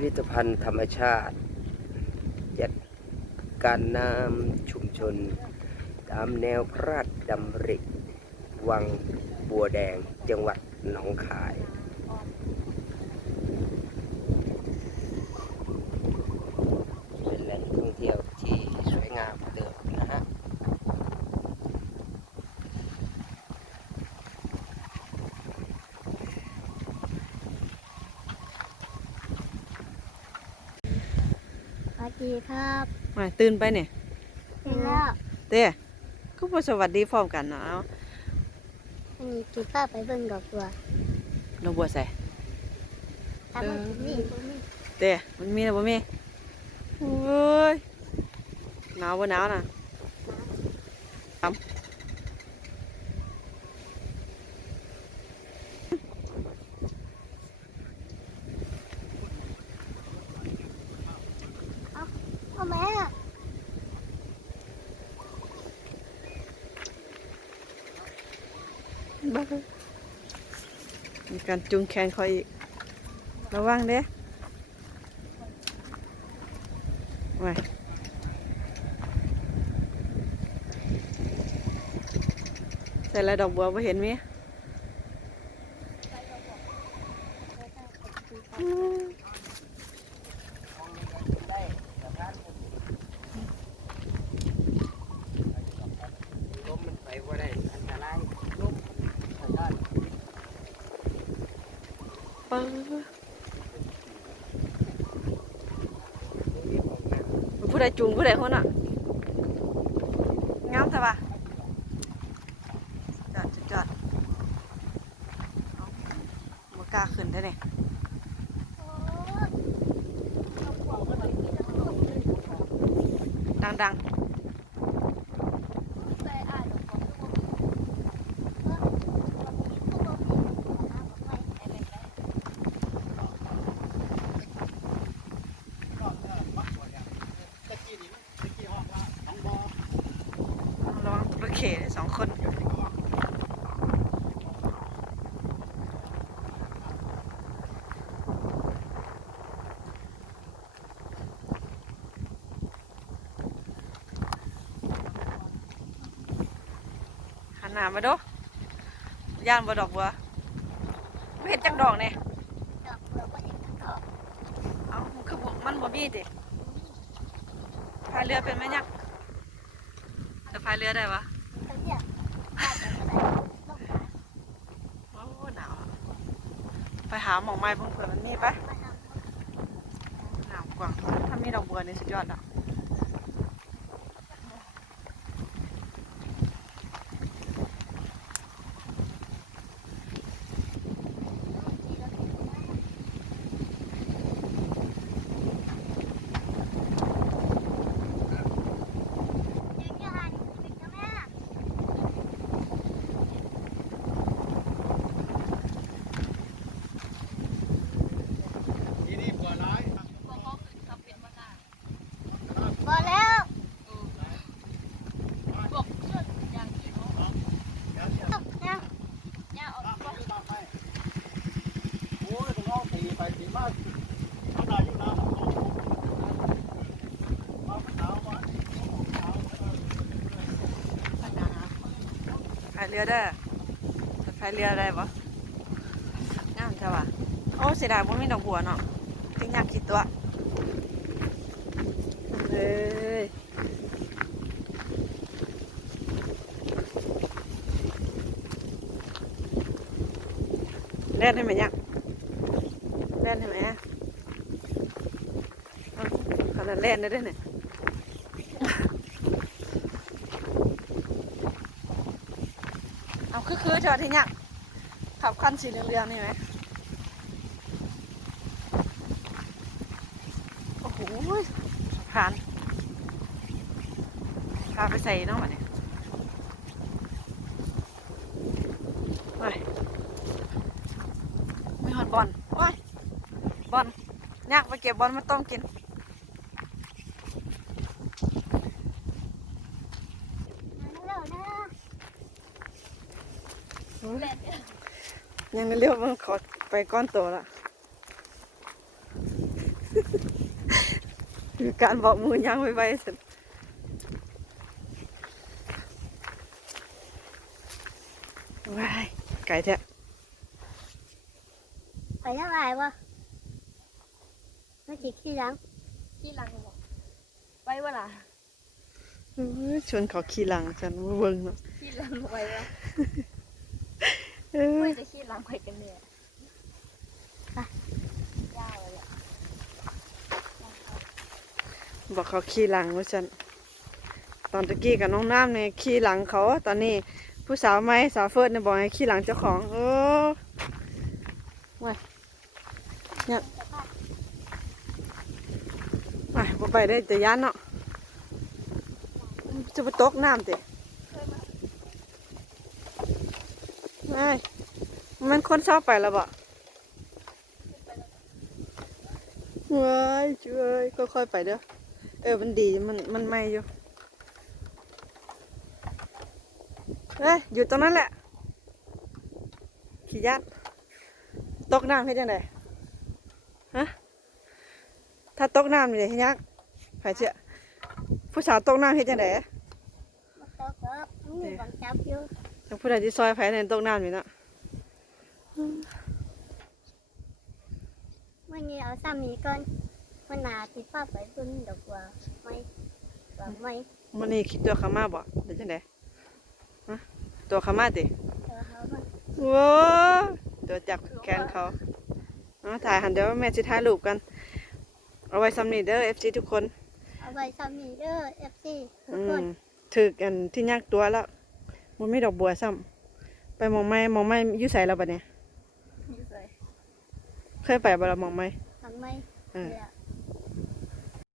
พิธภัณฑ์ธรรมชาติ จัดการน้ำชุมชน ตามแนวพระราชดำริวังบัวแดงจังหวัดหนองคาย เป็นแหล่งท่องเที่ยวที่สวยงามเดิมนะฮะ สวัส ดีครับมาตื่นไปเนี่ยเห็นแล้วเต้ก็บ่สวัสดีพร้อมกันเนาะเอาอันนี้กีป้าไปเบิ่งดอกบัวดอกบัวใส่ถ้ามันนี่บ่มีเต้มันมีนะบ่มีโอ้ยหนาวบ่หนาวน่ะครับ เอาแม่ บ้ามีการจุงแขนเขาอีก ระวังเด้ไว้ใส่แล้วดอกบัวบ่เห็นมีอืมลมมันไปว่าได้อันตรายลมทางด้าน เปิ้ลผู้ใดจูงผู้ใดคนอะงามใช่ปะจอดจอดเอากล้าขึ้นได้เนี่ยดังดังๆระวังรถ เข็นสองคนหันหน้ามาดูย่านบ่ดอกบัวไม่เห็นจังดอกเนี่ยดอกบัวบ่ได้ดอกเอ้ามันคือบ่มันบ่มีดิพายเรือเป็นไหมเนี่ยจะพายเรือได้ปะ เขาเรียกบ้านอะไรลงมา โอ้หนาวอะ ไปหาหมองไม้เพิ่งเผื่อมันมีปะหนาวกว่าถ้ามีดอกบัวนี่สุดยอดอะพอแล้วยังยังออกบ่ พายเรือได้จะพายเรือได้ปะงามใช่ปะโอ้เสียดายว่ามีดอกบัวเนาะจึงอยากคิดตัวเฮ้ยเล่นได้ไหมเนี่ย ล่นได้ไหมอะเอาขนาดเล่นได้ด้วยเนี่ยเอาคือคือจอดที่เนี่ยขับคันสีเหลืองๆนี่ไหมโอ้โหสะพานพาไปใส่เนาะมาเนี่ยไปไม่หอดบอลว้าย บอลยากไปเก็บบอลมาต้มกินแล้วนะยังไม่เรียกมันขอไปก้อนโตละคือการบอกมือย่างไว้ไว้สิว้ายไก่แท้ไปเท่าไหร่วะ ไม่จีขี้หลังขี้ลังบอกไปวะล่ะอื้อชวนเขาขี่หลังฉันมาเบิ่งเนาะขี้ลังไปวะเออไม่จะขี้ลังไปกันเนี่ยยาวเลยอะบอกเขาขี่หลังว่าฉันตอนตะกี้กับน้องน้ำเนี่ยขี่หลังเขาตอนนี้ผู้สาวไหมสาวเฟิร์สเนี่ยบอกให้ขี่หลังเจ้าของ เออว้ายเนี่ยว้าย บ่ไปได้แต่ย่านเนาะจะไปตกน้ำติไม่มันคนชอบไปแล้วบ่ว้ายช่วยค่อยๆไปเด้อ เออ มันดี มัน มันไม่อยู่ เฮ้ย อยู่ตรงนั้นแหละ ขี่ยัดตกน้ำให้จังไดฮะ ถ้าตกน้ำนี่เฮ็ดยั กไผเชื่อผู้สาวตกน้ำเฮ็ดจังไดมาตกก็มีบังจับอยู่จังผู้ใดที่ซอยไผในตกน้ำนี่เนาะวันนี้เอาสามีก่อนวันหนาติดป้าไปบุญดอกบัวไม่ดอกไม่มันนี่คิดตัวเขามาบ่เดี๋ยวจังไดฮะตัวเขามาติเออเขามาว้าตัวจับแขนเขาเอาถ่ายหันเดี๋ยวแม่สิถ่ายรูปกัน เอาไว้ซ้ำนี่เด้อ FC ทุกคนเอา ไว้สามีเด้อเอฟซีทุกอืคนมถือกันที่ยากตัวแล้วมันไม่ดอกบัวซ้ำไปหมองไม้หมองไม้อยู่ใส่แล้วบัดเนี่ยอยู่ใส่เคยไปบ่ละหมองไม้ทำไมเออ เนี่ย